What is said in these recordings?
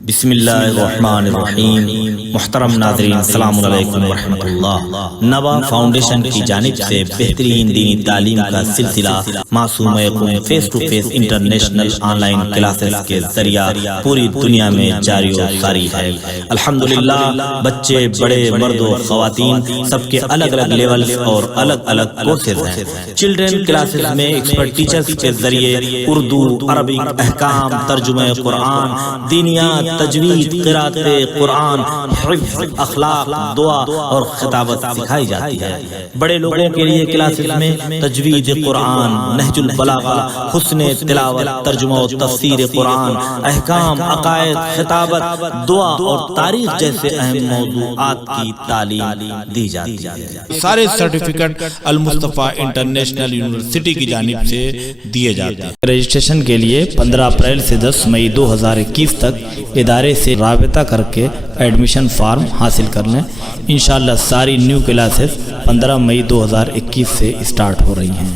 بسم اللہ الرحمن الرحیم۔ محترم ناظرین السلام علیکم ورحمۃ اللہ۔ نوا فاؤنڈیشن کی جانب سے بہترین دینی تعلیم کا سلسلہ معصومہ قوم face to face international online classes کے ذریعہ پوری دنیا میں جاری و ساری ہے۔ الحمدللہ بچے بڑے مرد و خواتین سب کے الگ الگ لیول اور الگ الگ کورسز ہیں۔ چلڈرن کلاسز میں ایکسپرٹ ٹیچرز کے ذریعے اردو، عربک، احکام، ترجمہ قرآن، دینیات، تجوید، قرات قرآن، حفظ، اخلاق، دعا اور خطابت سکھائی جاتی ہے۔ بڑے لوگوں کے لیے کلاسز میں تجوید قرآن، نہج البلاغہ، حسن تلاوت، ترجمہ و تفسیر قرآن، احکام، عقائد، خطابت، دعا اور تاریخ جیسے اہم موضوعات کی تعلیم دی جاتی ہے۔ سارے سرٹیفکیٹ المصطفیٰ انٹرنیشنل یونیورسٹی کی جانب سے دیے جاتے ہیں۔ رجسٹریشن کے لیے 15 اپریل سے 10 مئی 2021 تک ادارے سے رابطہ کر کے ایڈمیشن فارم حاصل کر لیں۔ انشاءاللہ ساری نیو کلاسز 15 مئی 2021 سے اسٹارٹ ہو رہی ہیں۔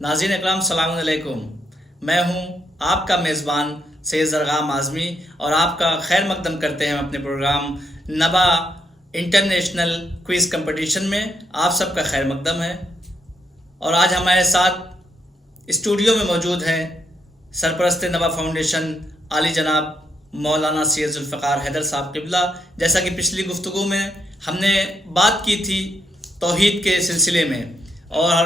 ناظرین اکرام السلام علیکم، میں ہوں آپ کا میزبان سید زرغام اعظمی اور آپ کا خیر مقدم کرتے ہیں ہم اپنے پروگرام نبا انٹرنیشنل کوئز کمپٹیشن میں۔ آپ سب کا خیر مقدم ہے اور آج ہمارے ساتھ اسٹوڈیو میں موجود ہیں سرپرست نبا فاؤنڈیشن عالی جناب مولانا سید ذوالفقار حیدر صاحب قبلہ۔ جیسا کہ پچھلی گفتگو میں ہم نے بات کی تھی توحید کے سلسلے میں، اور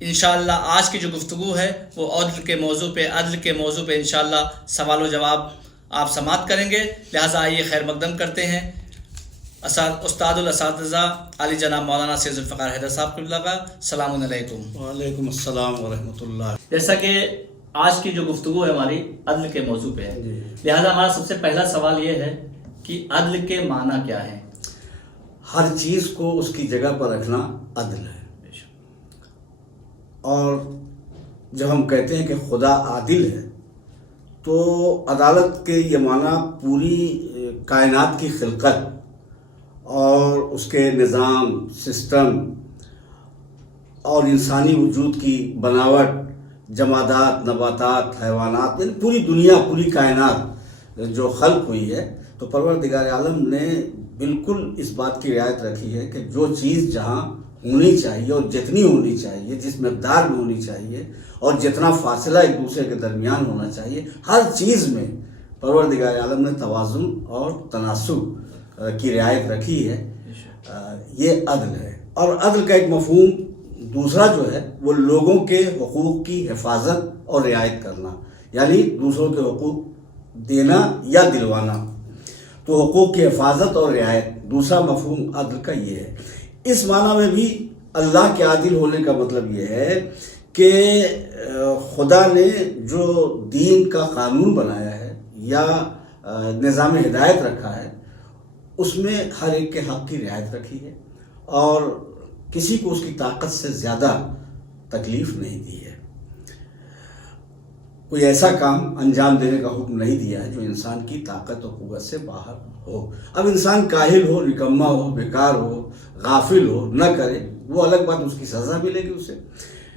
انشاءاللہ آج کی جو گفتگو ہے وہ عدل کے موضوع پہ انشاءاللہ سوال و جواب آپ سماعت کریں گے۔ لہٰذا آئیے خیر مقدم کرتے ہیں استاد الاساتذہ عالی جناب مولانا سید ذوالفقار حیدر صاحب قبلہ کا۔ السلام علیکم۔ وعلیکم السلام ورحمۃ اللہ۔ جیسا کہ آج کی جو گفتگو ہے ہماری عدل کے موضوع پہ ہے، لہذا ہمارا سب سے پہلا سوال یہ ہے کہ عدل کے معنی کیا ہے؟ ہر چیز کو اس کی جگہ پر رکھنا عدل ہے۔ اور جب ہم کہتے ہیں کہ خدا عادل ہے تو عدالت کے یہ معنی پوری کائنات کی خلقت اور اس کے نظام، سسٹم اور انسانی وجود کی بناوٹ، جمادات، نباتات، حیوانات، یعنی پوری دنیا، پوری کائنات جو خلق ہوئی ہے، تو پروردگار عالم نے بالکل اس بات کی رعایت رکھی ہے کہ جو چیز جہاں ہونی چاہیے اور جتنی ہونی چاہیے، جس مقدار میں ہونی چاہیے اور جتنا فاصلہ ایک دوسرے کے درمیان ہونا چاہیے، ہر چیز میں پروردگار عالم نے توازن اور تناسب کی رعایت رکھی ہے۔ یہ عدل ہے۔ اور عدل کا ایک مفہوم دوسرا جو ہے وہ لوگوں کے حقوق کی حفاظت اور رعایت کرنا، یعنی دوسروں کے حقوق دینا یا دلوانا، تو حقوق کی حفاظت اور رعایت دوسرا مفہوم عدل کا یہ ہے۔ اس معنی میں بھی اللہ کے عادل ہونے کا مطلب یہ ہے کہ خدا نے جو دین کا قانون بنایا ہے یا نظام ہدایت رکھا ہے، اس میں ہر ایک کے حق کی رعایت رکھی ہے اور کسی کو اس کی طاقت سے زیادہ تکلیف نہیں دی ہے۔ کوئی ایسا کام انجام دینے کا حکم نہیں دیا ہے جو انسان کی طاقت و قوت سے باہر ہو۔ اب انسان کاہل ہو، نکما ہو، بیکار ہو، غافل ہو، نہ کرے، وہ الگ بات، اس کی سزا ملے گی اسے۔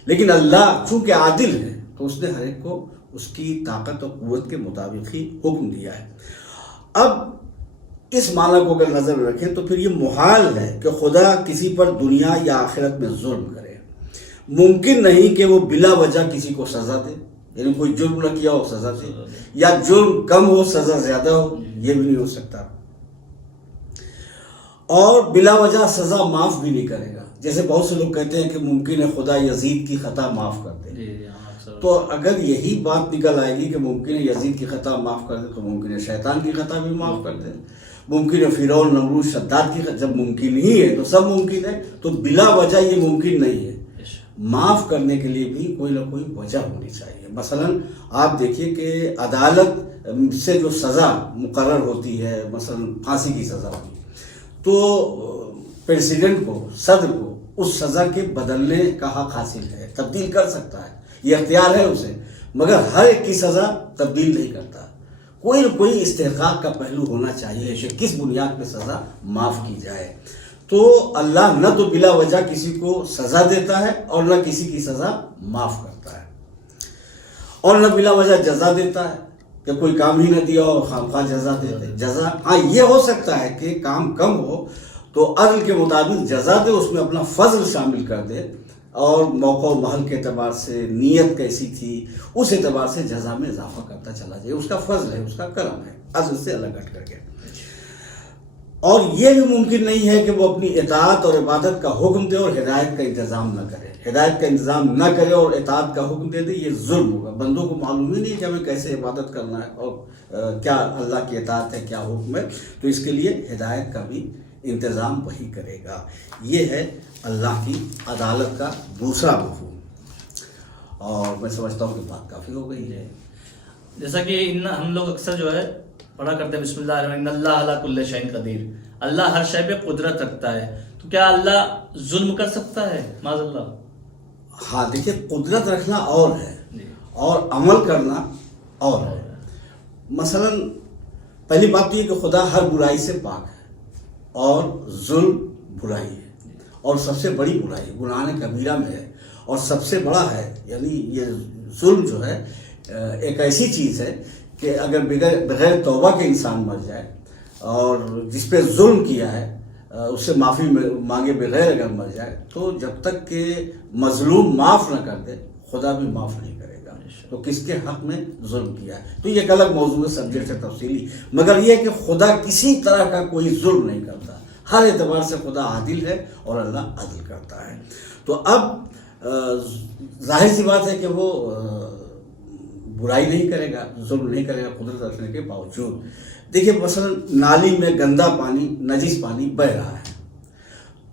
لیکن اللہ چونکہ عادل ہے تو اس نے ہر ایک کو اس کی طاقت و قوت کے مطابق ہی حکم دیا ہے۔ اب اس معنی کو اگر نظر میں رکھیں تو پھر یہ محال ہے کہ خدا کسی پر دنیا یا آخرت میں ظلم کرے۔ ممکن نہیں کہ وہ بلا وجہ کسی کو سزا دے، یعنی کوئی جرم نہ کیا ہو سزا دے، یا جرم کم ہو سزا زیادہ ہو، یہ بھی نہیں ہو سکتا۔ اور بلا وجہ سزا معاف بھی نہیں کرے گا۔ جیسے بہت سے لوگ کہتے ہیں کہ ممکن ہے خدا یزید کی خطا معاف کر دے، تو اگر یہی بات نکل آئے گی کہ ممکن ہے یزید کی خطا معاف کر دے تو ممکن ہے شیطان کی خطا بھی معاف کر دے، ممکن ہے فرعون، نمرود، شداد کی خطا، جب ممکن ہی ہے تو سب ممکن ہے، تو بلا وجہ یہ ممکن نہیں ہے۔ معاف کرنے کے لیے بھی کوئی نہ کوئی وجہ ہونی چاہیے۔ مثلا آپ دیکھیے کہ عدالت سے جو سزا مقرر ہوتی ہے، مثلا پھانسی کی سزا ہوتی ہے، تو پریزیڈنٹ کو، صدر کو اس سزا کے بدلنے کا حق حاصل ہے، تبدیل کر سکتا ہے، یہ اختیار ہے اسے، مگر ہر ایک کی سزا تبدیل نہیں کرتا۔ کوئی نہ کوئی استحقاق کا پہلو ہونا چاہیے کہ کس بنیاد پہ سزا معاف کی جائے۔ تو اللہ نہ تو بلا وجہ کسی کو سزا دیتا ہے اور نہ کسی کی سزا معاف کرتا ہے، اور نہ بلا وجہ جزا دیتا ہے۔ کہ کوئی کام ہی نہ دیا اور خواہ جزا دے دے. جزا ہاں یہ ہو سکتا ہے کہ کام کم ہو تو عدل کے مطابق جزا دے، اس میں اپنا فضل شامل کر دے، اور موقع و محل کے اعتبار سے نیت کیسی تھی اس اعتبار سے جزا میں اضافہ کرتا چلا جائے. اس کا فضل ہے، اس کا کرم ہے، عدل سے الگ ہٹ کر کے. اور یہ بھی ممکن نہیں ہے کہ وہ اپنی اطاعت اور عبادت کا حکم دے اور ہدایت کا انتظام نہ کرے. ہدایت کا انتظام نہ کرے اور اطاعت کا حکم دے دے، یہ ظلم ہوگا. بندوں کو معلوم ہی نہیں کہ ہمیں کیسے عبادت کرنا ہے اور کیا اللہ کی اطاعت ہے، کیا حکم ہے. تو اس کے لیے ہدایت کا بھی انتظام وہی کرے گا. یہ ہے اللہ کی عدالت کا دوسرا مفہوم. اور میں سمجھتا ہوں کہ بات کافی ہو گئی ہے. جیسا کہ ہم لوگ اکثر جو ہے پڑھا کرتے ہیں بسم اللہ الرحمن الرحیم، اللہ علی کل شیء قدیر، اللہ ہر شے پہ قدرت رکھتا ہے. تو کیا اللہ ظلم کر سکتا ہے؟ معاذ اللہ. ہاں دیکھیے، قدرت رکھنا اور ہے اور عمل کرنا اور ہے. مثلا پہلی بات تو یہ کہ خدا ہر برائی سے پاک ہے اور ظلم برائی ہے اور سب سے بڑی برائی گناہ کبیرہ میں ہے اور سب سے بڑا ہے. یعنی یہ ظلم جو ہے ایک ایسی چیز ہے کہ اگر بغیر توبہ کے انسان مر جائے اور جس پہ ظلم کیا ہے اس سے معافی مانگے بغیر اگر مر جائے تو جب تک کہ مظلوم معاف نہ کر دے خدا بھی معاف نہیں کرے گا. تو کس کے حق میں ظلم کیا ہے تو یہ ایک الگ موضوع ہے، سبجیکٹ ہے تفصیلی. مگر یہ کہ خدا کسی طرح کا کوئی ظلم نہیں کرتا، ہر اعتبار سے خدا عادل ہے اور اللہ عدل کرتا ہے. تو اب ظاہر سی بات ہے کہ وہ برائی نہیں کرے گا، ظلم نہیں کرے گا قدرت رکھنے کے باوجود. دیکھیے مثلا نالی میں گندا پانی، نجس پانی بہہ رہا ہے،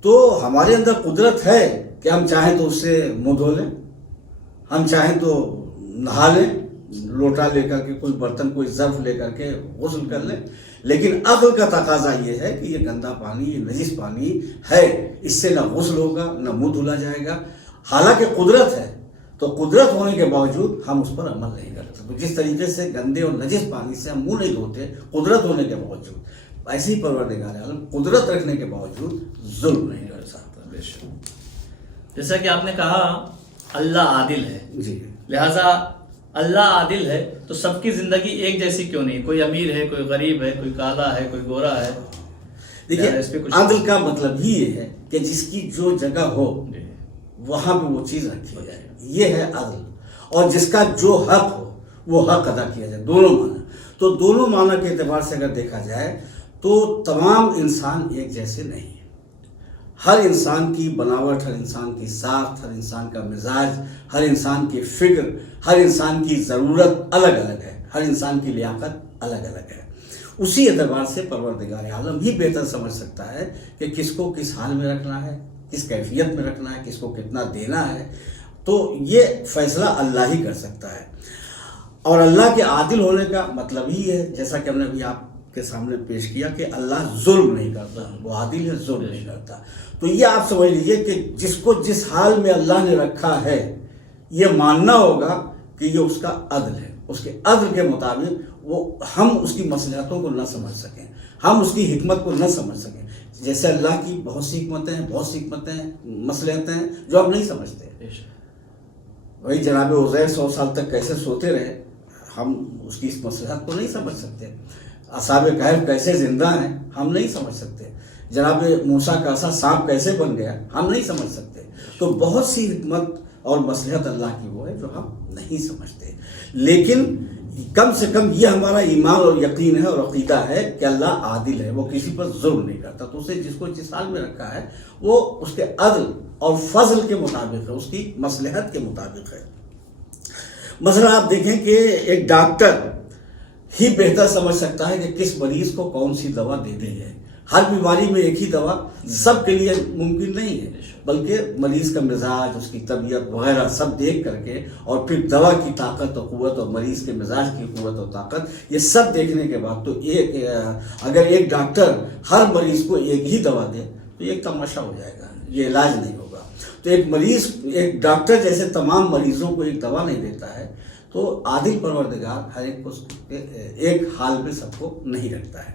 تو ہمارے اندر قدرت ہے کہ ہم چاہیں تو اس سے منہ دھو لیں، ہم چاہیں تو نہا لیں، لوٹا لے کر کے کوئی برتن کوئی ظرف لے کر کے غسل کر لیں. لیکن عقل کا تقاضا یہ ہے کہ یہ گندا پانی، یہ نجس پانی ہے، اس سے نہ غسل ہوگا نہ منہ دھلا جائے گا. حالانکہ قدرت ہے تو قدرت ہونے کے باوجود ہم اس پر عمل نہیں کرتے. تو جس طریقے سے گندے اور نجس پانی سے ہم منہ نہیں دھوتے قدرت ہونے کے باوجود، ایسے ہی پروردگار عالم قدرت رکھنے کے باوجود ظلم نہیں کر سکتا. بے شک. جیسا کہ آپ نے کہا اللہ عادل ہے، جی لہذا اللہ عادل ہے تو سب کی زندگی ایک جیسی کیوں نہیں؟ کوئی امیر ہے، کوئی غریب ہے، کوئی کالا ہے، کوئی گورا ہے. دیکھیے عدل کا مطلب ہی یہ ہے کہ جس کی جو جگہ ہو وہاں پہ وہ چیز رکھی جائے، یہ ہے عدل. اور جس کا جو حق ہو وہ حق ادا کیا جائے، دونوں معنی. تو دونوں معنی کے اعتبار سے اگر دیکھا جائے تو تمام انسان ایک جیسے نہیں ہیں. ہر انسان کی بناوٹ، ہر انسان کی ساخت، ہر انسان کا مزاج، ہر انسان کی فکر، ہر انسان کی ضرورت الگ الگ ہے، ہر انسان کی لیاقت الگ الگ ہے. اسی اعتبار سے پروردگار عالم ہی بہتر سمجھ سکتا ہے کہ کس کو کس حال میں رکھنا ہے، کس کیفیت میں رکھنا ہے، کس کو کتنا دینا ہے. تو یہ فیصلہ اللہ ہی کر سکتا ہے. اور اللہ کے عادل ہونے کا مطلب ہی ہے جیسا کہ ہم نے ابھی آپ کے سامنے پیش کیا کہ اللہ ظلم نہیں کرتا، وہ عادل ہے، ظلم نہیں کرتا. تو یہ آپ سمجھ لیجئے کہ جس کو جس حال میں اللہ نے رکھا ہے یہ ماننا ہوگا کہ یہ اس کا عدل ہے. اس کے عدل کے مطابق وہ ہم اس کی مصلحتوں کو نہ سمجھ سکیں، ہم اس کی حکمت کو نہ سمجھ سکیں. جیسے اللہ کی بہت سی حکمتیں ہیں، بہت سی حکمتیں مصلحتیں ہیں جو ہم نہیں سمجھتے. وہی جناب عزیر 100 سال تک کیسے سوتے رہے، ہم اس کی اس مصلحت کو نہیں سمجھ سکتے. اصحاب کہف کیسے زندہ ہیں ہم نہیں سمجھ سکتے. جناب موسیٰ کا عصا سانپ کیسے بن گیا ہم نہیں سمجھ سکتے. تو بہت سی حکمت اور مصلحت اللہ کی وہ ہے جو ہم نہیں سمجھتے. لیکن کم سے کم یہ ہمارا ایمان اور یقین ہے اور عقیدہ ہے کہ اللہ عادل ہے، وہ کسی پر ظلم نہیں کرتا. تو اسے جس کو جس حال میں رکھا ہے وہ اس کے عدل اور فضل کے مطابق ہے، اس کی مصلحت کے مطابق ہے. مثلا آپ دیکھیں کہ ایک ڈاکٹر ہی بہتر سمجھ سکتا ہے کہ کس مریض کو کون سی دوا دینی ہے. ہر بیماری میں ایک ہی دوا سب کے لیے ممکن نہیں ہے، بلکہ مریض کا مزاج، اس کی طبیعت وغیرہ سب دیکھ کر کے اور پھر دوا کی طاقت و قوت اور مریض کے مزاج کی قوت و طاقت یہ سب دیکھنے کے بعد تو اگر ایک ڈاکٹر ہر مریض کو ایک ہی دوا دے تو ایک تماشا ہو جائے گا، یہ علاج نہیں ہوگا. تو ایک ڈاکٹر جیسے تمام مریضوں کو ایک دوا نہیں دیتا ہے تو عادل پروردگار ہر ایک کو ایک حال میں سب کو نہیں رکھتا ہے.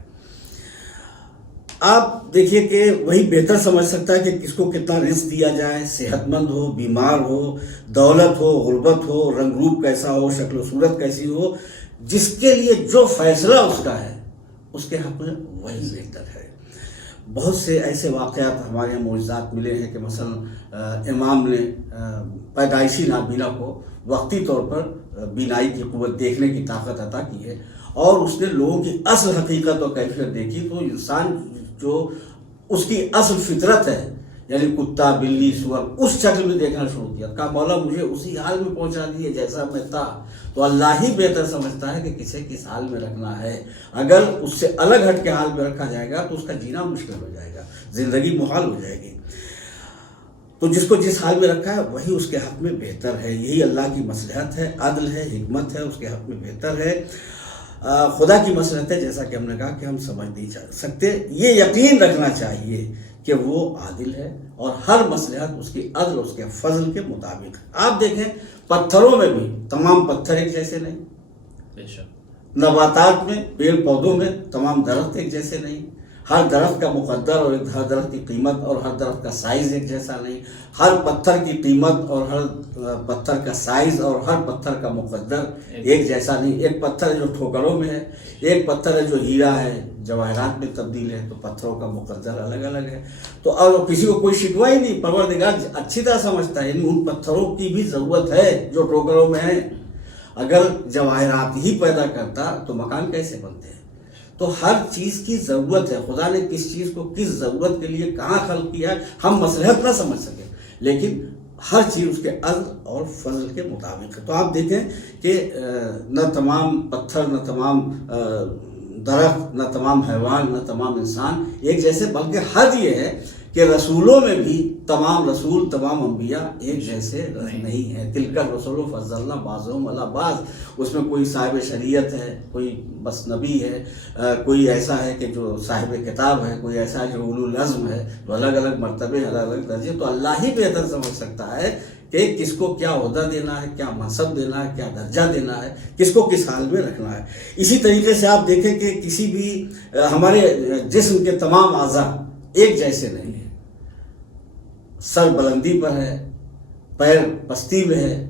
آپ دیکھیے کہ وہی بہتر سمجھ سکتا ہے کہ کس کو کتنا رزق دیا جائے، صحت مند ہو، بیمار ہو، دولت ہو، غربت ہو، رنگ روپ کیسا ہو، شکل و صورت کیسی ہو. جس کے لیے جو فیصلہ اس کا ہے اس کے حق میں وہی بہتر ہے۔ بہت سے ایسے واقعات ہمارے یہاں معجزات ملے ہیں کہ مثلا امام نے پیدائشی نابینا کو وقتی طور پر بینائی کی قوت، دیکھنے کی طاقت عطا کی ہے، اور اس نے لوگوں کی اصل حقیقت اور کیفیت دیکھی، تو انسان جو اس کی اصل فطرت ہے، یعنی کتا، بلی، سور، اس شکل میں دیکھنا شروع کیا۔ کہا مولا مجھے اسی حال میں پہنچا دیے جیسا میں تھا۔ تو اللہ ہی بہتر سمجھتا ہے کہ کسے کس حال میں رکھنا ہے۔ اگر اس سے الگ ہٹ کے حال میں رکھا جائے گا تو اس کا جینا مشکل ہو جائے گا، زندگی محال ہو جائے گی۔ تو جس کو جس حال میں رکھا ہے وہی اس کے حق میں بہتر ہے۔ یہی اللہ کی مصلحت ہے، عدل ہے، حکمت ہے، اس کے حق میں بہتر ہے۔ خدا کی مصلحت ہے، جیسا کہ ہم نے کہا کہ ہم سمجھ نہیں سکتے۔ یہ یقین رکھنا چاہیے کہ وہ عادل ہے اور ہر مصلحت اس کی عدل، اس کے فضل کے مطابق۔ آپ دیکھیں پتھروں میں بھی تمام پتھر ایک جیسے نہیں، بے شک۔ نباتات میں، پیڑ پودوں میں تمام درخت ایک جیسے نہیں، ہر درخت کا مقدر اور ہر درخت کی قیمت اور ہر درخت کا سائز ایک جیسا نہیں، ہر پتھر کی قیمت اور ہر پتھر کا سائز اور ہر پتھر کا مقدر ایک جیسا نہیں۔ ایک پتھر ہے جو ٹھوکروں میں ہے، ایک پتھر ہے جو ہیرا ہے، جواہرات میں تبدیل ہے، تو پتھروں کا مقدر الگ الگ ہے۔ تو اور کسی کو کوئی شکوہ ہی نہیں، پروردگار اچھی طرح سمجھتا ہے، یعنی ان پتھروں کی بھی ضرورت ہے جو ٹھوکروں میں ہیں۔ اگر جواہرات ہی پیدا کرتا تو مکان کیسے بنتے ہیں؟ تو ہر چیز کی ضرورت ہے، خدا نے کس چیز کو کس ضرورت کے لیے کہاں خلق کیا ہے ہم مصلحت نہ سمجھ سکیں، لیکن ہر چیز اس کے عدل اور فضل کے مطابق ہے۔ تو آپ دیکھیں کہ نہ تمام پتھر، نہ تمام درخت، نہ تمام حیوان، نہ تمام انسان ایک جیسے، بلکہ حد یہ ہے کہ رسولوں میں بھی تمام رسول، تمام انبیاء ایک جیسے نہیں ہیں۔ تلک الرسل فضلنا بعضهم علی بعض، اس میں کوئی صاحب شریعت ہے، کوئی بس نبی ہے، کوئی ایسا ہے کہ جو صاحب کتاب ہے، کوئی ایسا ہے جو اولو العزم ہے، تو الگ الگ مرتبے، الگ الگ درجے۔ تو اللہ ہی بہتر سمجھ سکتا ہے کہ کس کو کیا عہدہ دینا ہے، کیا منصب دینا ہے، کیا درجہ دینا ہے، کس کو کس حال میں رکھنا ہے۔ اسی طریقے سے آپ دیکھیں کہ کسی بھی ہمارے جسم کے تمام اعضاء ایک جیسے نہیں ہیں۔ سر بلندی پر ہے، پیر پستی میں ہے،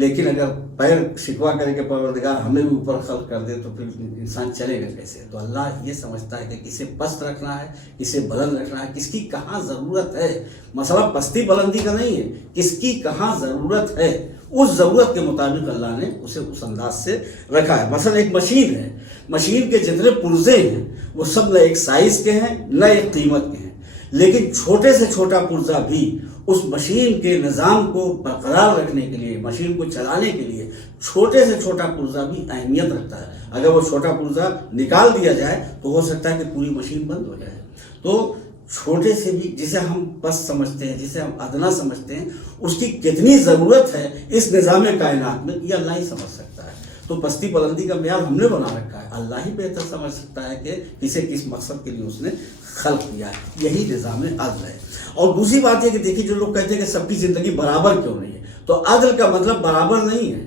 لیکن اگر پیر شکوہ کرے کہ پروردگار ہمیں بھی اوپر خلق کر دے تو پھر انسان چلے گا کیسے؟ تو اللہ یہ سمجھتا ہے کہ کسے پست رکھنا ہے، کسے بلند رکھنا ہے، کس کی کہاں ضرورت ہے۔ مسئلہ پستی بلندی کا نہیں ہے، کس کی کہاں ضرورت ہے، اس ضرورت کے مطابق اللہ نے اسے اس انداز سے رکھا ہے۔ مثلا ایک مشین ہے، مشین کے جتنے پرزے ہیں وہ سب نہ ایک سائز کے ہیں نہ ایک قیمت کے ہیں، لیکن چھوٹے سے چھوٹا پرزہ بھی اس مشین کے نظام کو برقرار رکھنے کے لیے، مشین کو چلانے کے لیے چھوٹے سے چھوٹا پرزہ بھی اہمیت رکھتا ہے۔ اگر وہ چھوٹا پرزہ نکال دیا جائے تو ہو سکتا ہے کہ پوری مشین بند ہو جائے۔ تو چھوٹے سے بھی، جسے ہم پست سمجھتے ہیں، جسے ہم ادنا سمجھتے ہیں، اس کی کتنی ضرورت ہے اس نظام کائنات میں، یہ اللہ ہی سمجھ سکتا ہے۔ تو پستی بلندی کا معیار ہم نے بنا رکھا ہے، اللہ ہی بہتر سمجھ سکتا ہے کہ کسے کس مقصد کے لیے اس نے خلق کیا ہے۔ یہی نظام عدل ہے۔ اور دوسری بات یہ کہ دیکھیے، جو لوگ کہتے ہیں کہ سب کی زندگی برابر کیوں نہیں ہے، تو عدل کا مطلب برابر نہیں ہے۔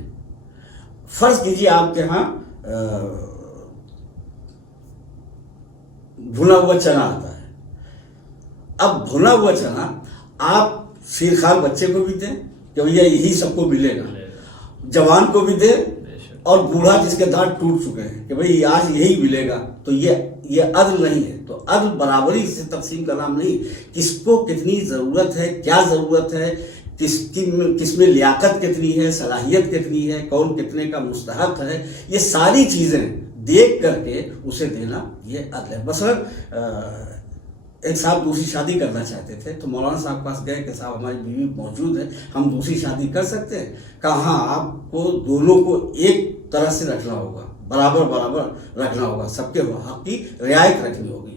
فرض کیجیے آپ کے ہاں بھنا ہوا چنا آتا ہے، اب بھنا ہوا چنا آپ شیرخوار بچے کو بھی دیں کہ بھیا یہی سب کو ملے گا، جوان کو بھی دیں اور بوڑھا جس کے دانت ٹوٹ چکے ہیں کہ بھئی آج یہی ملے گا، تو یہ عدل نہیں ہے۔ تو عدل برابری سے تقسیم کا نام نہیں، کس کو کتنی ضرورت ہے، کیا ضرورت ہے، کس میں لیاقت کتنی ہے، صلاحیت کتنی ہے، کون کتنے کا مستحق ہے، یہ ساری چیزیں دیکھ کر کے اسے دینا یہ عدل ہے۔ مثلا ایک صاحب دوسری شادی کرنا چاہتے تھے، تو مولانا صاحب پاس گئے کہ صاحب ہماری بیوی موجود ہے، ہم دوسری شادی کر سکتے ہیں؟ کہا ہاں، آپ کو دونوں کو ایک طرح سے رکھنا ہوگا، برابر رکھنا ہوگا، سب کے حق کی رعایت رکھنی ہوگی۔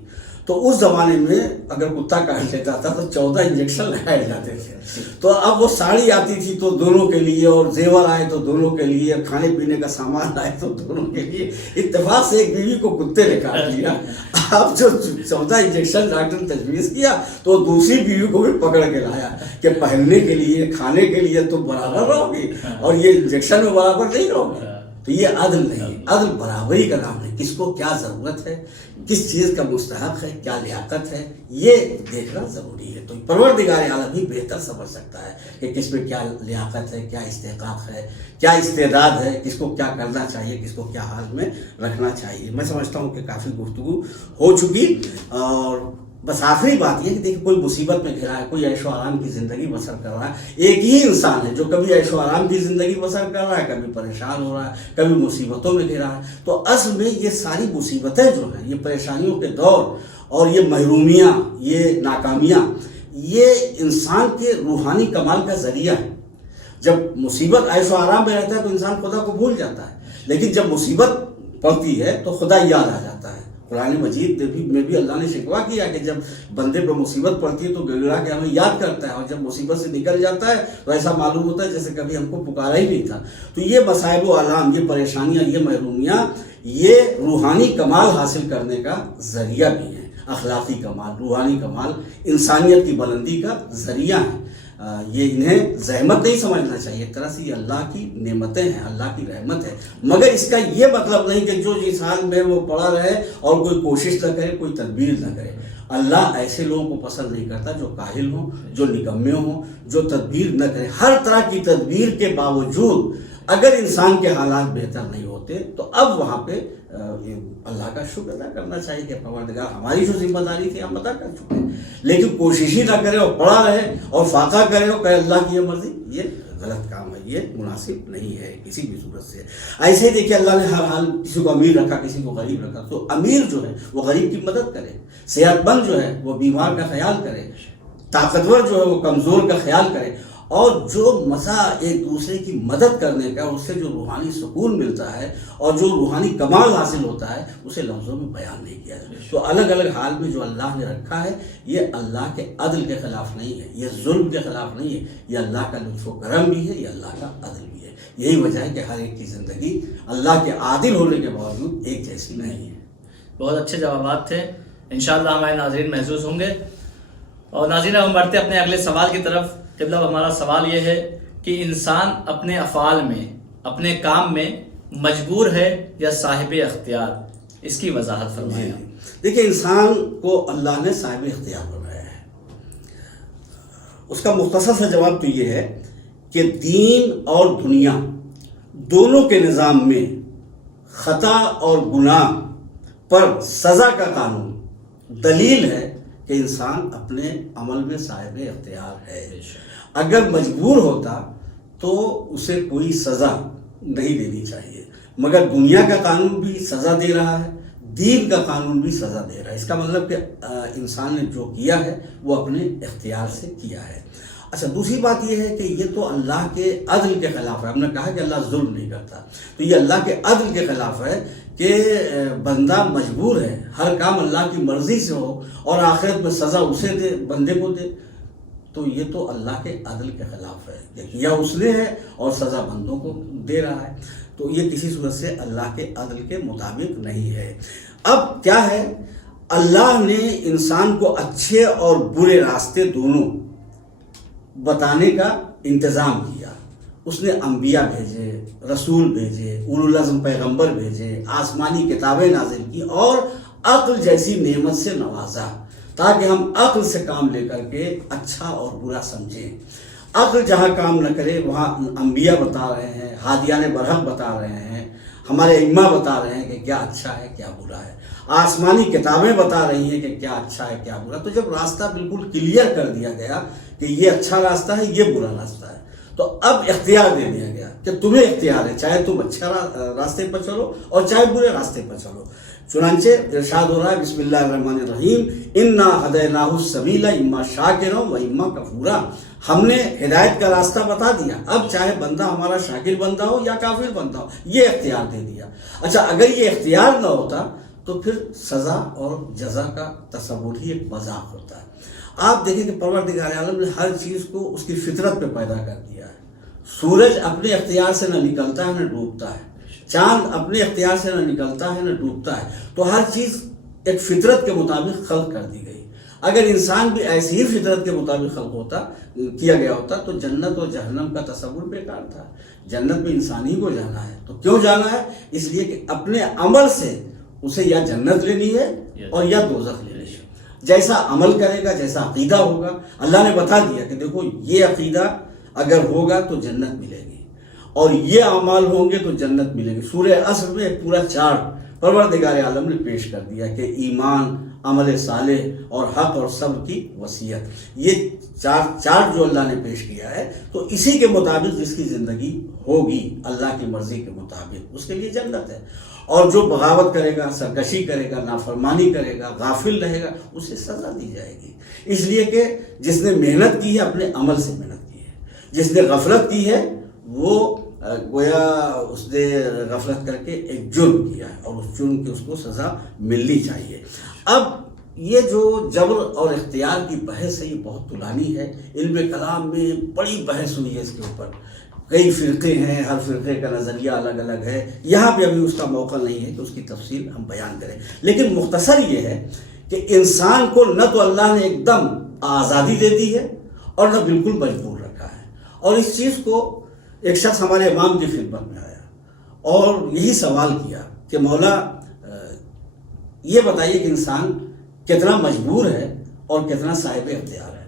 تو اس زمانے میں اگر کتا کاٹ لیتا تھا تو 14 انجیکشن لگائے جاتے تھے۔ تو اب وہ ساڑی آتی تھی تو دونوں کے لیے، اور زیور آئے تو دونوں کے لیے، کھانے پینے کا سامان آئے تو دونوں کے لیے، اتفاق سے ایک بیوی کو کتے نے کاٹ لیا۔ اب جو 14 انجیکشن ڈاکٹر نے تجویز کیا تو دوسری بیوی کو بھی پکڑ کے لایا کہ پہننے کے لیے، کھانے کے لیے تو برابر رہو گی اور یہ انجیکشن میں برابر نہیں رہو گی۔ تو یہ عدل نہیں ہے. عدل برابری کا نام ہے. کس کو کیا ضرورت ہے، کس چیز کا مستحق ہے، کیا لیاقت ہے، یہ دیکھنا ضروری ہے. تو پروردگار عالم ہی بہتر سمجھ سکتا ہے کہ کس میں کیا لیاقت ہے، کیا استحقاق ہے، کیا استعداد ہے، کس کو کیا کرنا چاہیے، کس کو کیا حال میں رکھنا چاہیے. میں سمجھتا ہوں کہ کافی گفتگو ہو چکی، اور بس آخری بات یہ کہ دیکھیں کوئی مصیبت میں گھرا ہے، کوئی عیش و آرام کی زندگی بسر کر رہا ہے. ایک ہی انسان ہے جو کبھی عیش و آرام کی زندگی بسر کر رہا ہے، کبھی پریشان ہو رہا ہے، کبھی مصیبتوں میں گھرا ہے. تو اصل میں یہ ساری مصیبتیں جو ہیں، یہ پریشانیوں کے دور اور یہ محرومیاں، یہ ناکامیاں، یہ انسان کے روحانی کمال کا ذریعہ ہے. جب مصیبت عیش و آرام میں رہتا ہے تو انسان خدا کو بھول جاتا ہے، لیکن جب مصیبت پڑتی ہے تو خدا یاد آ جاتا ہے. قرآن مجید میں بھی اللہ نے شکوہ کیا کہ جب بندے پہ مصیبت پڑتی ہے تو گڑگڑا کے ہمیں یاد کرتا ہے، اور جب مصیبت سے نکل جاتا ہے تو ایسا معلوم ہوتا ہے جیسے کبھی ہم کو پکارا ہی نہیں تھا. تو یہ مصائب و آلام، یہ پریشانیاں، یہ محرومیاں، یہ روحانی کمال حاصل کرنے کا ذریعہ بھی ہیں. اخلاقی کمال، روحانی کمال، انسانیت کی بلندی کا ذریعہ ہیں. یہ انہیں زحمت نہیں سمجھنا چاہیے. ایک طرح سے یہ اللہ کی نعمتیں ہیں، اللہ کی رحمت ہے. مگر اس کا یہ مطلب نہیں کہ جو جس حال میں وہ پڑا رہے اور کوئی کوشش نہ کرے، کوئی تدبیر نہ کرے. اللہ ایسے لوگوں کو پسند نہیں کرتا جو کاہل ہوں، جو نکمے ہوں، جو تدبیر نہ کرے. ہر طرح کی تدبیر کے باوجود اگر انسان کے حالات بہتر نہیں ہوتے تو اب وہاں پہ اللہ کا شکر ادا کرنا چاہیے کہ پروردگار ہماری جو ذمہ داری تھی ہم ادا کر چکے ہیں. لیکن کوشش ہی نہ کرے اور پڑا رہے اور فاقہ کرے اور کہے اللہ کی یہ مرضی، یہ غلط کام ہے، یہ مناسب نہیں ہے کسی بھی صورت سے. ایسے ہی دیکھیے اللہ نے ہر حال کسی کو امیر رکھا، کسی کو غریب رکھا. تو امیر جو ہے وہ غریب کی مدد کرے، صحت مند جو ہے وہ بیمار کا خیال کرے، طاقتور جو ہے وہ کمزور کا خیال کرے. اور جو مزہ ایک دوسرے کی مدد کرنے کا، اس سے جو روحانی سکون ملتا ہے اور جو روحانی کمال حاصل ہوتا ہے، اسے لفظوں میں بیان نہیں کیا جاتا. تو الگ الگ حال میں جو اللہ نے رکھا ہے، یہ اللہ کے عدل کے خلاف نہیں ہے، یہ ظلم کے خلاف نہیں ہے، یہ اللہ کا لطف و کرم بھی ہے، یہ اللہ کا عدل بھی ہے. یہی وجہ ہے کہ ہر ایک کی زندگی اللہ کے عادل ہونے کے باوجود ایک جیسی نہیں ہے. بہت اچھے جوابات تھے، انشاءاللہ ہمارے ناظرین محظوظ ہوں گے. اور ناظرین ہم بڑھتے اپنے اگلے سوال کی طرف. قبلہ ہمارا سوال یہ ہے کہ انسان اپنے افعال میں، اپنے کام میں مجبور ہے یا صاحب اختیار؟ اس کی وضاحت فرمائیں. دیکھیں انسان کو اللہ نے صاحب اختیار بنایا ہے. اس کا مختصر سا جواب تو یہ ہے کہ دین اور دنیا دونوں کے نظام میں خطا اور گناہ پر سزا کا قانون دلیل ہے کہ انسان اپنے عمل میں صاحب اختیار ہے. اگر مجبور ہوتا تو اسے کوئی سزا نہیں دینی چاہیے. مگر دنیا کا قانون بھی سزا دے رہا ہے، دین کا قانون بھی سزا دے رہا ہے. اس کا مطلب کہ انسان نے جو کیا ہے وہ اپنے اختیار سے کیا ہے. اچھا، دوسری بات یہ ہے کہ یہ تو اللہ کے عدل کے خلاف ہے. ہم نے کہا کہ اللہ ظلم نہیں کرتا، تو یہ اللہ کے عدل کے خلاف ہے کہ بندہ مجبور ہے، ہر کام اللہ کی مرضی سے ہو اور آخرت میں سزا اسے دے، بندے کو دے. تو یہ تو اللہ کے عدل کے خلاف ہے کہ کیا اس نے ہے اور سزا بندوں کو دے رہا ہے. تو یہ کسی صورت سے اللہ کے عدل کے مطابق نہیں ہے. اب کیا ہے، اللہ نے انسان کو اچھے اور برے راستے دونوں بتانے کا انتظام کیا. اس نے انبیاء بھیجے، رسول بھیجے، اولو العزم پیغمبر بھیجے، آسمانی کتابیں نازل کی اور عقل جیسی نعمت سے نوازا تاکہ ہم عقل سے کام لے کر کے اچھا اور برا سمجھیں. عقل جہاں کام نہ کرے وہاں انبیاء بتا رہے ہیں، ہادیان برحق بتا رہے ہیں، ہمارے ائمہ بتا رہے ہیں کہ کیا اچھا ہے کیا برا ہے، آسمانی کتابیں بتا رہی ہیں کہ کیا اچھا ہے کیا برا. تو جب راستہ بالکل کلیئر کر دیا گیا کہ یہ اچھا راستہ ہے، یہ برا راستہ ہے، تو اب اختیار دے دیا گیا کہ تمہیں اختیار ہے، چاہے تم اچھا راستے پر چلو اور چاہے برے راستے پر چلو. چنانچہ ارشاد ہو رہا ہے بسم اللہ الرحمن الرحیم انا ہدیناہ السبیل اما شاکرا و اما کفورا. ہم نے ہدایت کا راستہ بتا دیا، اب چاہے بندہ ہمارا شاکر بندہ ہو یا کافر بندہ ہو، یہ اختیار دے دیا. اچھا، اگر یہ اختیار نہ ہوتا تو پھر سزا اور جزا کا تصور ہی ایک مذاق ہوتا ہے. آپ دیکھیں کہ پروردگار عالم نے ہر چیز کو اس کی فطرت پہ پیدا کر دیا ہے. سورج اپنے اختیار سے نہ نکلتا ہے نہ ڈوبتا ہے، چاند اپنے اختیار سے نہ نکلتا ہے نہ ڈوبتا ہے. تو ہر چیز ایک فطرت کے مطابق خلق کر دی گئی. اگر انسان بھی ایسی ہی فطرت کے مطابق خلق ہوتا کیا گیا ہوتا تو جنت اور جہنم کا تصور بیکار تھا. جنت میں انسان ہی کو جانا ہے. تو کیوں جانا ہے؟ اس لیے کہ اپنے عمل سے اسے یا جنت لینی ہے اور یا دوزخ لینی ہے. جیسا عمل کرے گا، جیسا عقیدہ ہوگا. اللہ نے بتا دیا کہ دیکھو یہ عقیدہ اگر ہوگا تو جنت ملے گی، اور یہ اعمال ہوں گے تو جنت ملے گی. سورہ عصر میں ایک پورا چارٹ پروردگار عالم نے پیش کر دیا کہ ایمان، عمل صالح اور حق اور صبر کی وصیت. یہ چارٹ جو اللہ نے پیش کیا ہے تو اسی کے مطابق جس کی زندگی ہوگی اللہ کی مرضی کے مطابق اس کے لیے جنت ہے. اور جو بغاوت کرے گا، سرکشی کرے گا، نافرمانی کرے گا، غافل رہے گا، اسے سزا دی جائے گی. اس لیے کہ جس نے محنت کی ہے اپنے عمل سے محنت کی ہے، جس نے غفلت کی ہے وہ گویا اس نے غفلت کر کے ایک جرم کیا ہے اور اس جرم کی اس کو سزا ملنی چاہیے. اب یہ جو جبر اور اختیار کی بحث ہے یہ بہت طولانی ہے. علم کلام میں بڑی بحث ہوئی ہے اس کے اوپر. کئی فرقے ہیں، ہر فرقے کا نظریہ الگ الگ ہے. یہاں پہ ابھی اس کا موقع نہیں ہے کہ اس کی تفصیل ہم بیان کریں، لیکن مختصر یہ ہے کہ انسان کو نہ تو اللہ نے ایک دم آزادی دے دی ہے اور نہ بالکل مجبور رکھا ہے. اور اس چیز کو ایک شخص ہمارے امام کی خدمت میں آیا اور یہی سوال کیا کہ مولا یہ بتائیے کہ انسان کتنا مجبور ہے اور کتنا صاحب اختیار ہے.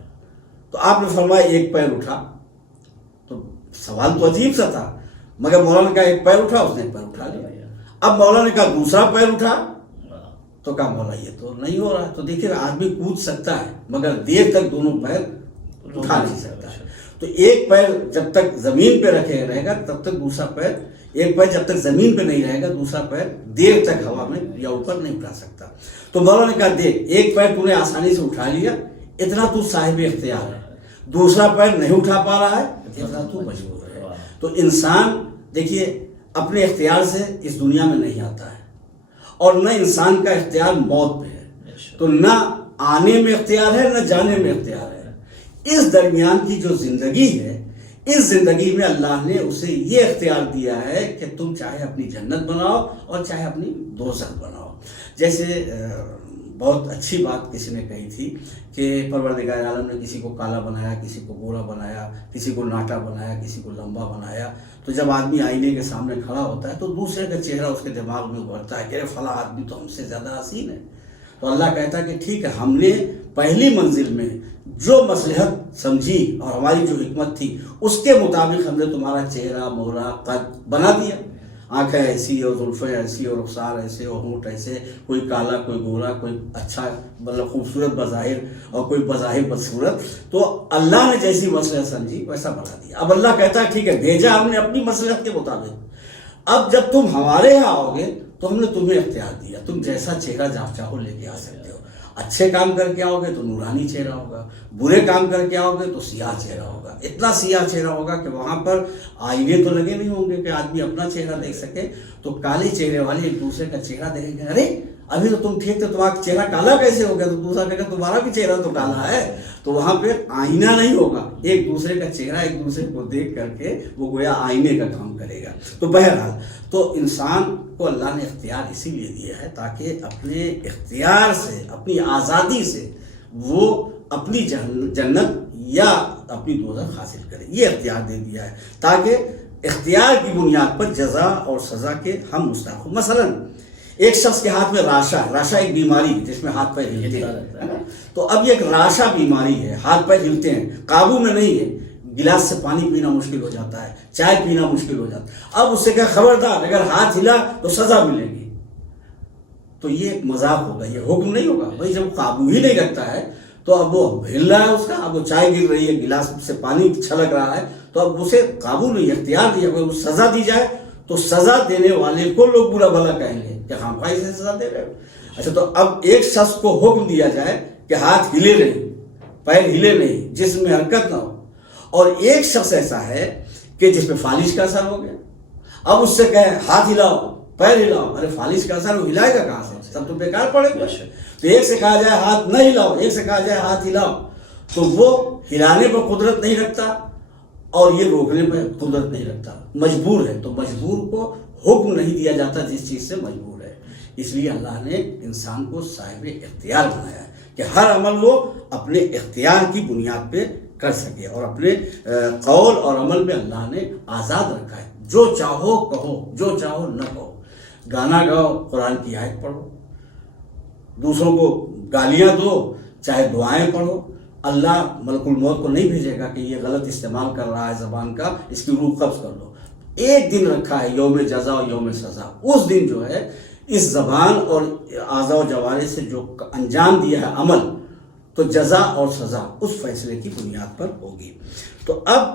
تو آپ نے فرمایا ایک پیر اٹھا. تو سوال تو عجیب سا تھا، مگر مولانا کا ایک پیر اٹھا، اس نے ایک پیر اٹھا لیا. اب مولانا کا دوسرا پیر اٹھا تو کہا مولا یہ تو نہیں ہو رہا. تو دیکھیے آدمی کود سکتا ہے مگر دیر تک دونوں پیر اٹھا نہیں سکتا ہے. تو ایک پیر جب تک زمین پہ رہے گا تب تک دوسرا پیر، ایک پیر جب تک زمین پہ نہیں رہے گا دوسرا پیر دیر تک ہوا میں یا اوپر نہیں اٹھا سکتا. تو مولانا نے کہا دیکھ ایک پیر تو نے آسانی سے اٹھا لیا، اتنا تو صاحب اختیار ہے. دوسرا پیر نہیں اٹھا پا رہا ہے، اتنا تو مجبور ہے. تو انسان دیکھیے اپنے اختیار سے اس دنیا میں نہیں آتا ہے، اور نہ انسان کا اختیار موت پہ ہے. تو نہ آنے میں اختیار ہے نہ جانے میں اختیار ہے. اس درمیان کی جو زندگی ہے، اس زندگی میں اللہ نے اسے یہ اختیار دیا ہے کہ تم چاہے اپنی جنت بناؤ اور چاہے اپنی دوزخ بناؤ. جیسے بہت اچھی بات کسی نے کہی تھی کہ پروردگار عالم نے کسی کو کالا بنایا، کسی کو گورا بنایا، کسی کو ناٹا بنایا، کسی کو لمبا بنایا. تو جب آدمی آئینے کے سامنے کھڑا ہوتا ہے تو دوسرے کا چہرہ اس کے دماغ میں ابھرتا ہے کہ فلاں آدمی تو ہم سے زیادہ حسین ہے. تو اللہ کہتا ہے کہ ٹھیک ہے، ہم نے پہلی منزل میں جو مصلحت سمجھی اور ہماری جو حکمت تھی اس کے مطابق ہم نے تمہارا چہرہ، مہرہ، قد بنا دیا. آنکھیں ایسی اور زلفیں ایسی اور رخسار ایسے اور ہونٹ ایسے، کوئی کالا کوئی گورا، کوئی اچھا مطلب خوبصورت بظاہر اور کوئی بظاہر بدصورت. تو اللہ نے جیسی مصلحت سمجھی ویسا بنا دیا. اب اللہ کہتا ہے ٹھیک ہے، بھیجا ہم نے اپنی مصلحت کے مطابق. اب جب تم ہمارے یہاں آؤ گے تو ہم نے تمہیں اختیار دیا، تم جیسا چہرہ جب چاہو لے کے آ سکتے ہو. اچھے کام کر کے آؤ گے تو نورانی چہرہ ہوگا، برے کام کر کے آؤ گے تو سیاہ چہرہ ہوگا. اتنا سیاہ چہرہ ہوگا کہ وہاں پر آئینے تو لگے نہیں ہوں گے کہ آدمی اپنا چہرہ دیکھ سکے. تو کالے چہرے والے ایک دوسرے کا چہرہ دیکھیں گے، ارے ابھی تو تم ٹھیک تھے، تمہارا چہرہ کالا کیسے ہو گیا؟ تو دوسرا کہے گا تمہارا بھی چہرہ تو کالا ہے. تو وہاں پہ آئینہ نہیں ہوگا، ایک دوسرے کا چہرہ ایک دوسرے کو دیکھ کر کے وہ گویا آئینے کا کام کرے گا. تو بہرحال تو انسان کو اللہ نے اختیار اسی لیے دیا ہے تاکہ اپنے اختیار سے، اپنی آزادی سے وہ اپنی جنت یا اپنی دوزخ حاصل کرے. یہ اختیار دے دیا ہے تاکہ اختیار کی بنیاد پر جزا اور سزا کے ہم مستحق ہوں. مثلا ایک شخص کے ہاتھ میں راشا ایک بیماری ہے جس میں ہاتھ پیر ہلتے ہیں. تو اب یہ ایک راشا بیماری ہے، ہاتھ پیر ہلتے ہیں، قابو میں نہیں ہے، گلاس سے پانی پینا مشکل ہو جاتا ہے، چائے پینا مشکل ہو جاتا ہے. اب اس سے کہا خبردار اگر ہاتھ ہلا تو سزا ملے گی. تو یہ ایک مذاق ہوگا، یہ حکم نہیں ہوگا. بھائی جب قابو ہی نہیں رکھتا ہے تو اب وہ ہل رہا ہے اس کا، اب وہ چائے گر رہی ہے، گلاس سے پانی چھلک رہا ہے، تو اب اسے قابو نہیں، اختیار نہیں. اگر سزا دی جائے تو سزا دینے والے کو لوگ برا بھلا کہیں گے کہ ہاں بھائی سے سزا دے رہے ہو. اچھا تو اب ایک شخص کو حکم دیا جائے کہ ہاتھ ہلے نہیں، پیر ہلے نہیں، جسم میں حرکت نہ ہو. اور ایک شخص ایسا ہے کہ جس میں فالش کا اثر ہو گیا. اب اس سے کہے ہاتھ ہلاؤ، پیر ہلاؤ، ارے فالش کا اثر وہ ہلائے گا کہاں سے؟ سب تو بیکار پڑے گا. تو ایک سے کہا جائے ہاتھ نہ ہلاؤ، ایک سے کہا جائے ہاتھ ہلاؤ، تو وہ ہلانے پر قدرت نہیں رکھتا اور یہ روکنے پر قدرت نہیں رکھتا، مجبور ہے. تو مجبور کو حکم نہیں دیا جاتا جس چیز سے مجبور ہے. اس لیے اللہ نے انسان کو صاحب اختیار بنایا ہے کہ ہر عمل وہ اپنے اختیار کی بنیاد پہ کر سکے، اور اپنے قول اور عمل میں اللہ نے آزاد رکھا ہے، جو چاہو کہو، جو چاہو نہ کہو، گانا گاؤ، قرآن کی آیت پڑھو، دوسروں کو گالیاں دو، چاہے دعائیں پڑھو، اللہ ملک الموت کو نہیں بھیجے گا کہ یہ غلط استعمال کر رہا ہے زبان کا، اس کی روح قبض کر لو۔ ایک دن رکھا ہے یوم جزا و یوم سزا، اس دن جو ہے اس زبان اور اعضاء و جوارح سے جو انجام دیا ہے عمل، تو جزا اور سزا اس فیصلے کی بنیاد پر ہوگی۔ تو اب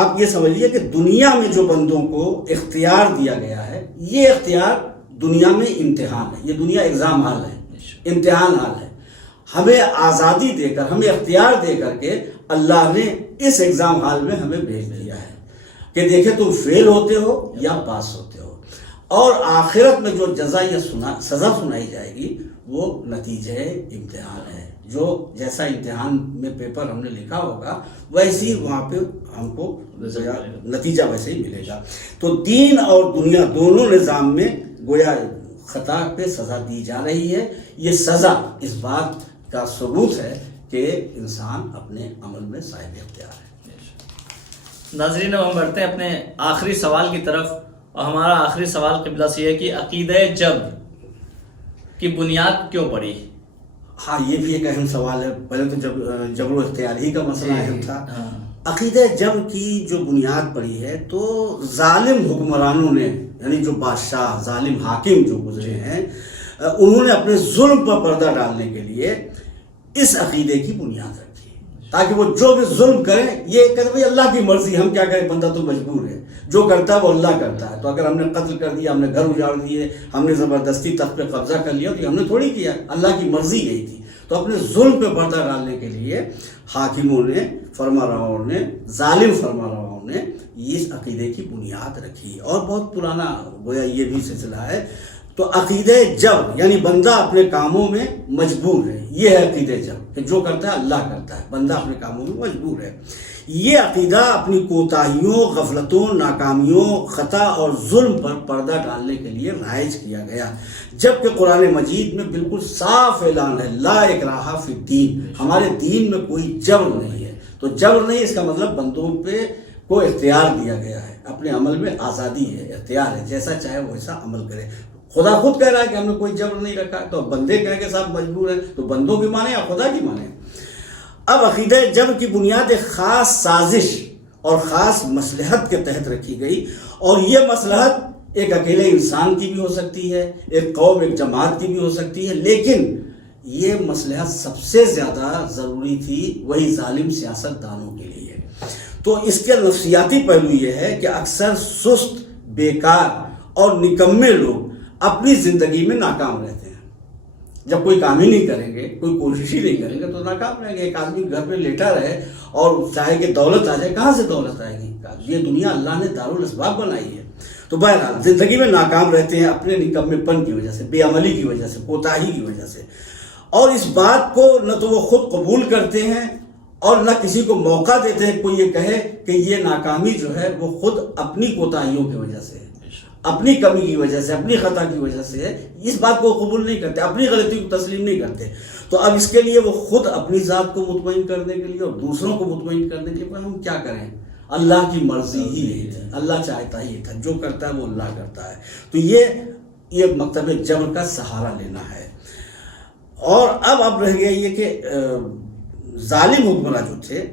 آپ یہ سمجھیے کہ دنیا میں جو بندوں کو اختیار دیا گیا ہے، یہ اختیار دنیا میں امتحان ہے، یہ دنیا ایگزام ہال ہے، امتحان حال ہے۔ ہمیں آزادی دے کر، ہمیں اختیار دے کر کے اللہ نے اس ایگزام حال میں ہمیں بھیج دیا ہے کہ دیکھیں تم فیل ہوتے ہو یا پاس ہوتے ہو، اور آخرت میں جو جزا یا سزا سنائی جائے گی وہ نتیجہ امتحان ہے۔ جو جیسا امتحان میں پیپر ہم نے لکھا ہوگا ویسے ہی وہاں پہ ہم کو نتیجہ ویسے ہی ملے گا۔ تو دین اور دنیا دونوں نظام میں گویا خطا پہ سزا دی جا رہی ہے۔ یہ سزا اس بات کا ثبوت ہے کہ انسان اپنے عمل میں صاحب اختیار ہے۔ ناظرین، اب ہم بڑھتے ہیں اپنے آخری سوال کی طرف، اور ہمارا آخری سوال قبلہ سے ہے کہ عقیدہ جبر کی بنیاد کیوں پڑی؟ ہاں، یہ بھی ایک اہم سوال ہے۔ پہلے تو جبر و اختیار ہی کا مسئلہ اہم تھا۔ عقیدہ جبر کی جو بنیاد پڑی ہے تو ظالم حکمرانوں نے، یعنی جو بادشاہ، ظالم حاکم جو گزرے ہیں، انہوں نے اپنے ظلم پر پردہ ڈالنے کے لیے اس عقیدے کی بنیاد رکھی، تاکہ وہ جو بھی ظلم کریں یہ کہتے بھائی اللہ کی مرضی، ہم کیا کریں، بندہ تو مجبور ہے، جو کرتا ہے وہ اللہ کرتا ہے۔ تو اگر ہم نے قتل کر دیا، ہم نے گھر اجاڑ دیے، ہم نے زبردستی تخت پہ قبضہ کر لیا، تو ہم نے تھوڑی کیا، اللہ کی مرضی یہی تھی۔ تو اپنے ظلم پہ پردہ ڈالنے کے لیے حاکموں نے، فرما رواؤں نے، ظالم فرما رواؤں نے اس عقیدے کی بنیاد رکھی، اور بہت پرانا گویا یہ بھی سلسلہ ہے۔ تو عقیدہ جبر یعنی بندہ اپنے کاموں میں مجبور ہے، یہ ہے عقیدہ جبر کہ جو کرتا ہے اللہ کرتا ہے، بندہ اپنے کاموں میں مجبور ہے۔ یہ عقیدہ اپنی کوتاہیوں، غفلتوں، ناکامیوں، خطا اور ظلم پر پردہ ڈالنے کے لیے رائج کیا گیا، جبکہ قرآن مجید میں بالکل صاف اعلان ہے، لا اکراہ فی الدین، ہمارے دین میں کوئی جبر نہیں ہے۔ تو جبر نہیں، اس کا مطلب بندوں پہ کو اختیار دیا گیا ہے، اپنے عمل میں آزادی ہے، اختیار ہے، جیسا چاہے ویسا عمل کرے۔ خدا خود کہہ رہا ہے کہ ہم نے کوئی جبر نہیں رکھا، تو بندے کہہ کے صاحب مجبور ہیں، تو بندوں کی مانیں یا خدا کی مانیں۔ اب عقیدہ جبر کی بنیاد ایک خاص سازش اور خاص مصلحت کے تحت رکھی گئی، اور یہ مصلحت ایک اکیلے انسان کی بھی ہو سکتی ہے، ایک قوم، ایک جماعت کی بھی ہو سکتی ہے، لیکن یہ مصلحت سب سے زیادہ ضروری تھی وہی ظالم سیاست دانوں کے لیے۔ تو اس کے نفسیاتی پہلو یہ ہے کہ اکثر سست، بیکار اور نکمے لوگ اپنی زندگی میں ناکام رہتے ہیں۔ جب کوئی کام ہی نہیں کریں گے، کوئی کوشش ہی نہیں کریں گے تو ناکام رہیں گے۔ ایک آدمی گھر پہ لیٹا رہے اور چاہے کہ دولت آ جائے، کہاں سے دولت آئے گی؟ یہ دنیا اللہ نے دارالاسباب بنائی ہے۔ تو بہرحال زندگی میں ناکام رہتے ہیں اپنے نکمے پن کی وجہ سے، بے عملی کی وجہ سے، کوتاہی کی وجہ سے، اور اس بات کو نہ تو وہ خود قبول کرتے ہیں اور نہ کسی کو موقع دیتے ہیں کوئی یہ کہے کہ یہ ناکامی جو ہے وہ خود اپنی کوتاہیوں کی وجہ سے ہے، اپنی کمی کی وجہ سے، اپنی خطا کی وجہ سے ہے۔ اس بات کو قبول نہیں کرتے، اپنی غلطی کو تسلیم نہیں کرتے۔ تو اب اس کے لیے وہ خود اپنی ذات کو مطمئن کرنے کے لیے اور دوسروں کو مطمئن کرنے کے لیے ہم کیا کریں؟ اللہ کی مرضی ہی یہی تھی، اللہ چاہتا ہی تھا، جو کرتا ہے وہ اللہ کرتا ہے۔ تو یہ مکتب جبر کا سہارا لینا ہے۔ اور اب رہ گیا یہ کہ ظالم حکمراں جو تھے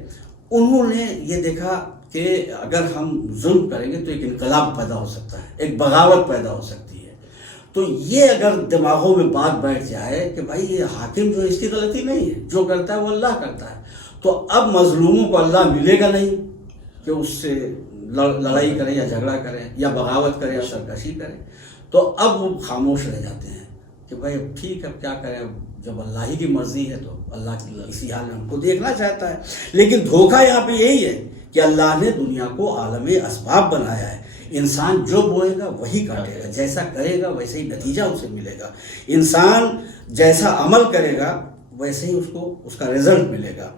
انہوں نے یہ دیکھا کہ اگر ہم ظلم کریں گے تو ایک انقلاب پیدا ہو سکتا ہے، ایک بغاوت پیدا ہو سکتی ہے۔ تو یہ اگر دماغوں میں بات بیٹھ جائے کہ بھائی یہ حاکم جو اس کی غلطی نہیں ہے، جو کرتا ہے وہ اللہ کرتا ہے، تو اب مظلوموں کو اللہ ملے گا نہیں کہ اس سے لڑائی کریں یا جھگڑا کریں یا بغاوت کریں یا سرکشی کریں۔ تو اب وہ خاموش رہ جاتے ہیں کہ بھائی ٹھیک ہے، کیا کریں، جب اللہ ہی کی مرضی ہے تو اللہ کی اسی حال میں ہم کو دیکھنا چاہتا ہے۔ لیکن دھوکہ یہاں پہ یہی ہے کہ اللہ نے دنیا کو عالم اسباب بنایا ہے، انسان جو بوئے گا وہی کاٹے گا، جیسا کرے گا ویسے ہی نتیجہ اسے ملے گا، انسان جیسا عمل کرے گا ویسے ہی اس کو اس کا رزلٹ ملے گا۔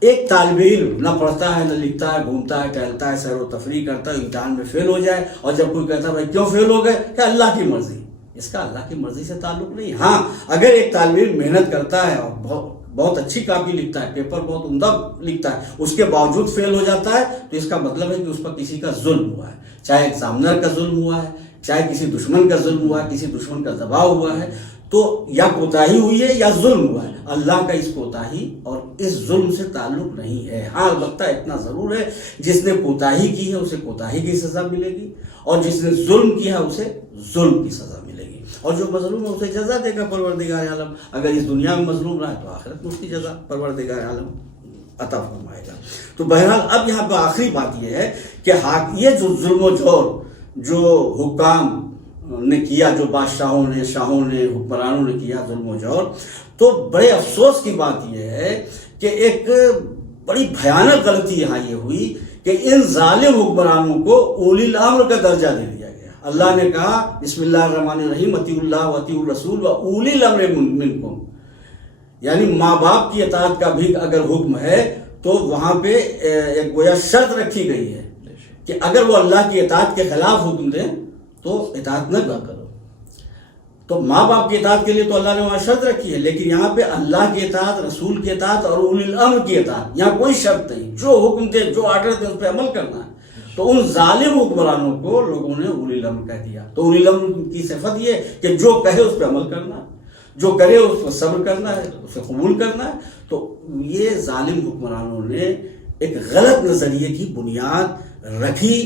ایک طالب علم نہ پڑھتا ہے، نہ لکھتا ہے، گھومتا ہے، ٹہلتا ہے، سیر و تفریح کرتا ہے، امتحان میں فیل ہو جائے، اور جب کوئی کہتا ہے بھائی کیوں فیل ہو گئے، کہ اللہ کی مرضی، اس کا اللہ کی مرضی سے تعلق نہیں۔ ہاں، اگر ایک طالب علم محنت کرتا ہے اور بہت اچھی کاپی لکھتا ہے، پیپر بہت عمدہ لکھتا ہے، اس کے باوجود فیل ہو جاتا ہے، تو اس کا مطلب ہے کہ اس پر کسی کا ظلم ہوا ہے، چاہے ایگزامنر کا ظلم ہوا ہے، چاہے کسی دشمن کا ظلم ہوا ہے، کسی دشمن کا دباؤ ہوا ہے، تو یا کوتاہی ہوئی ہے یا ظلم ہوا ہے۔ اللہ کا اس کوتاہی اور اس ظلم سے تعلق نہیں ہے۔ ہاں البتہ اتنا ضرور ہے، جس نے کوتاہی کی ہے اسے کوتاہی کی سزا ملے گی، اور جس نے ظلم کیا ہے اسے ظلم کی سزا ملے گی، اور جو مظلوم ہے اسے جزا دے گا پروردگار عالم۔ اگر اس دنیا میں مظلوم رہا ہے تو آخرت میں اس کی جزا پروردگار عالم عطا فرمائے گا۔ تو بہرحال اب یہاں پہ آخری بات یہ ہے کہ یہ جو ظلم و جور جو حکام نے کیا، جو بادشاہوں نے، شاہوں نے، حکمرانوں نے کیا ظلم و جور، تو بڑے افسوس کی بات یہ ہے کہ ایک بڑی بھیانک غلطی یہاں یہ ہوئی کہ ان ظالم حکمرانوں کو اولی الامر کا درجہ دے دیا گیا۔ اللہ نے کہا بسم اللہ الرحمن الرحیم اطیعوا اللہ واطیعوا الرسول واولی الامر منکم، یعنی ماں باپ کی اطاعت کا بھی اگر حکم ہے تو وہاں پہ ایک گویا شرط رکھی گئی ہے کہ اگر وہ اللہ کی اطاعت کے خلاف حکم دیں تو اطاعت نہ کرو۔ تو ماں باپ کی اطاعت کے لیے تو اللہ نے وہاں شرط رکھی ہے، لیکن یہاں پہ اللہ کی اطاعت، رسول کی اطاعت اور اولی الامر کی اطاعت، یہاں کوئی شرط نہیں، جو حکم دے، جو آرڈر دے اس پہ عمل کرنا ہے۔ تو ان ظالم حکمرانوں کو لوگوں نے اولی الامر کہہ دیا۔ تو اولی الامر کی صفت یہ کہ جو کہے اس پہ عمل کرنا ہے، جو کرے اس پر صبر کرنا ہے، اسے قبول کرنا ہے۔ تو یہ ظالم حکمرانوں نے ایک غلط نظریے کی بنیاد رکھی،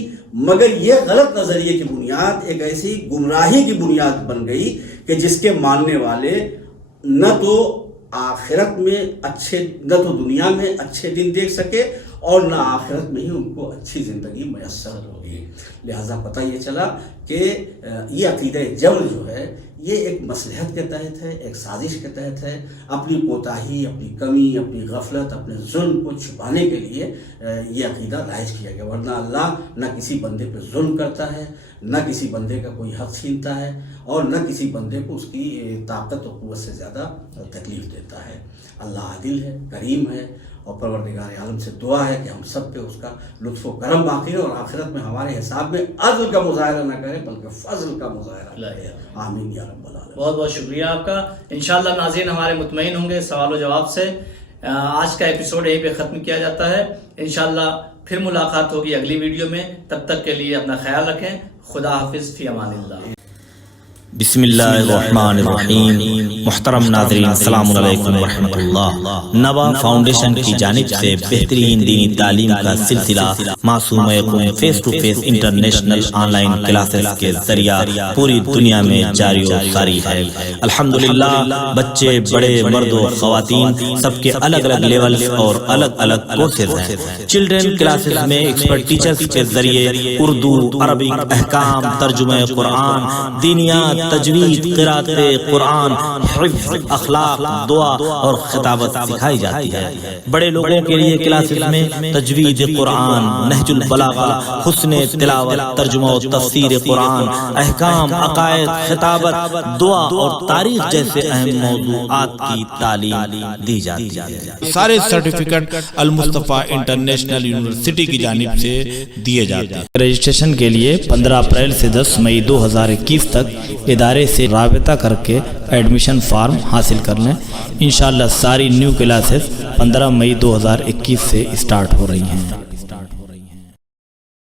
مگر یہ غلط نظریے کی بنیاد ایک ایسی گمراہی کی بنیاد بن گئی کہ جس کے ماننے والے نہ تو آخرت میں نہ تو دنیا میں اچھے دن دیکھ سکے، اور نہ آخرت میں ہی ان کو اچھی زندگی میسر ہوگی۔ لہٰذا پتہ یہ چلا کہ یہ عقیدہ جبر جو ہے یہ ایک مصلحت کے تحت ہے، ایک سازش کے تحت ہے، اپنی کوتاہی، اپنی کمی، اپنی غفلت، اپنے ظلم کو چھپانے کے لیے یہ عقیدہ رائج کیا گیا۔ ورنہ اللہ نہ کسی بندے پہ ظلم کرتا ہے، نہ کسی بندے کا کوئی حق چھینتا ہے، اور نہ کسی بندے کو اس کی طاقت و قوت سے زیادہ تکلیف دیتا ہے۔ اللہ عادل ہے، کریم ہے، اور پروردگار عالم سے دعا ہے کہ ہم سب پہ اس کا لطف و کرم باقی رہے، اور آخرت میں ہمارے حساب میں عدل کا مظاہرہ نہ کرے بلکہ فضل کا مظاہرہ کرے۔ آمین یا رب العالمین۔ بہت بہت شکریہ آپ کا۔ انشاءاللہ ناظرین ہمارے مطمئن ہوں گے سوال و جواب سے۔ آج کا ایپیسوڈ یہیں پہ ختم کیا جاتا ہے۔ انشاءاللہ پھر ملاقات ہوگی اگلی ویڈیو میں، تب تک کے لیے اپنا خیال رکھیں۔ خدا حافظ، فی امان اللہ۔ بسم اللہ الرحمن الرحیم۔ محترم ناظرین السلام علیکم ورحمۃ اللہ۔ نوا فاؤنڈیشن کی جانب سے بہترین دینی تعلیم کا سلسلہ معصوم یقوم face to face international online classes کے ذریعہ پوری دنیا میں جاری و ساری ہے۔ الحمدللہ بچے، بڑے، مرد و خواتین سب کے الگ الگ لیول اور الگ الگ کورسز ہیں۔ چلڈرن کلاسز میں ایکسپرٹ ٹیچرز کے ذریعے اردو، عربک، احکام، ترجمہ قرآن، دینیات، تجوید، قرات قرآن، حفظ، اخلاق، دعا اور خطابت سکھائی جاتی ہے۔ بڑے لوگوں کے لیے کلاسز میں تجوید قرآن، نہج البلاغہ، حسن تلاوت، ترجمہ و تفسیر قرآن، احکام، عقائد، خطابت، دعا اور تاریخ جیسے اہم موضوعات کی تعلیم دی جاتی ہے۔ سارے سرٹیفکیٹ المصطفیٰ انٹرنیشنل یونیورسٹی کی جانب سے دیے جاتے ہیں۔ رجسٹریشن کے لیے 15 اپریل سے 10 مئی 2021 تک ادارے سے رابطہ کر کے ایڈمیشن فارم حاصل کر لیں۔ انشاءاللہ ساری نیو کلاسز 15 مئی 2021 سے اسٹارٹ ہو رہی ہیں۔